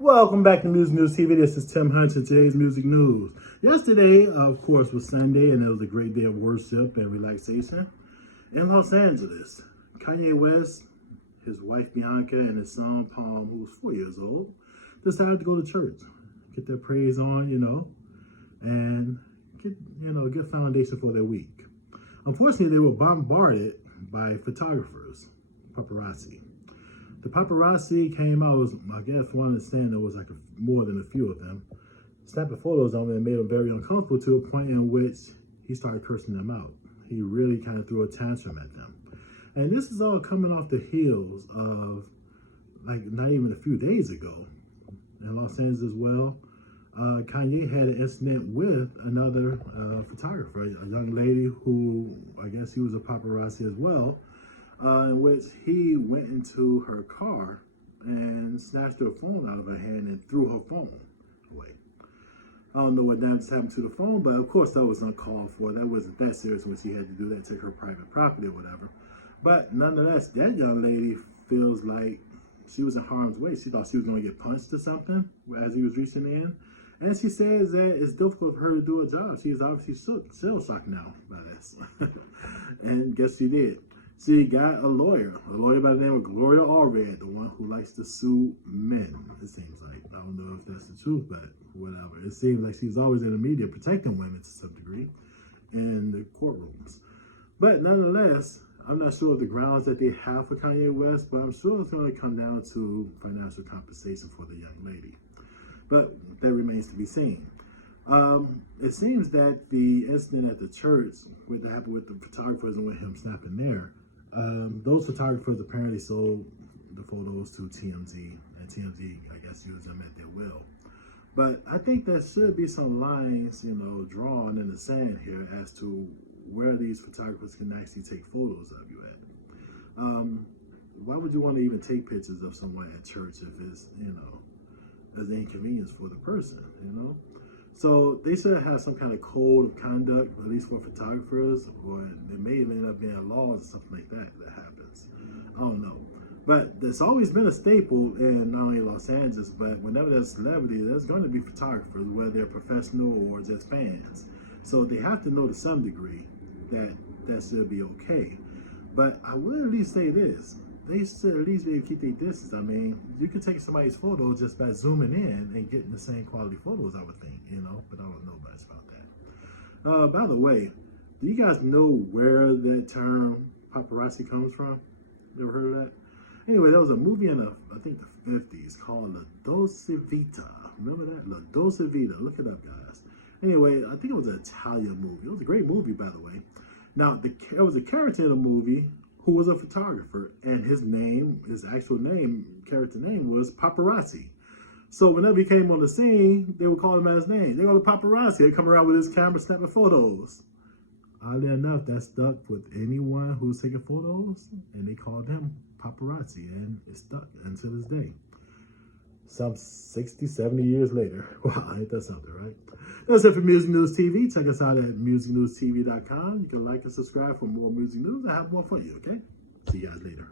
Welcome back to Music News TV. This is Tim Hunter. Today's Music News. Yesterday, of course, was Sunday, and it was a great day of worship and relaxation in Los Angeles. Kanye West, his wife Bianca, and his son Palm, who was 4 years old, decided to go to church, get their praise on, and get a good foundation for their week. Unfortunately, they were bombarded by photographers, paparazzi. The paparazzi came out, I guess, from what I understand, there was more than a few of them, snapping photos of him and made him very uncomfortable to a point in which he started cursing them out. He really kind of threw a tantrum at them. And this is all coming off the heels of, not even a few days ago, in Los Angeles as well, Kanye had an incident with another photographer, a young lady who, I guess he was a paparazzi as well, in which he went into her car and snatched her phone out of her hand and threw her phone away. I don't know what damage happened to the phone, but of course that was uncalled for. That wasn't that serious when she had to do that, take her private property or whatever. But nonetheless, that young lady feels like she was in harm's way. She thought she was going to get punched or something as he was reaching in. And she says that it's difficult for her to do a job. She's obviously still shocked now by this. And guess she did. She got a lawyer by the name of Gloria Allred, the one who likes to sue men, it seems like. I don't know if that's the truth, but whatever. It seems like she's always in the media protecting women to some degree in the courtrooms. But nonetheless, I'm not sure of the grounds that they have for Kanye West, but I'm sure it's going to come down to financial compensation for the young lady. But that remains to be seen. It seems that the incident at the church, what happened with the photographers and with him snapping there, those photographers apparently sold the photos to TMZ, and TMZ, I guess, used them at their will. But I think there should be some lines, drawn in the sand here as to where these photographers can actually take photos of you at. Why would you want to even take pictures of someone at church if it's, as an inconvenience for the person, So they should have some kind of code of conduct, at least for photographers, or there may even end up being laws or something like that happens. I don't know. But there's always been a staple in not only Los Angeles, but whenever there's a celebrity, there's going to be photographers, whether they're professional or just fans. So they have to know to some degree that should be okay. But I would at least say this. They should at least be able to keep their distance. I mean, you can take somebody's photo just by zooming in and getting the same quality photos, I would think, but I don't know much about that. By the way, do you guys know where that term paparazzi comes from? You ever heard of that? Anyway, there was a movie in I think the 50s called La Dolce Vita. Remember that? La Dolce Vita. Look it up, guys. Anyway, I think it was an Italian movie. It was a great movie, by the way. Now, there was a character in the movie who was a photographer, and his actual name, character name, was Paparazzi. So whenever he came on the scene, they would call him by his name. They go to Paparazzi. They come around with his camera snapping photos. Oddly enough, that stuck with anyone who's taking photos, and they called him Paparazzi, and it stuck until this day. Some 60, 70 years later. Wow, ain't that something, right? That's it for Music News TV. Check us out at musicnewstv.com. You can like and subscribe for more music news. I have more for you, okay? See you guys later.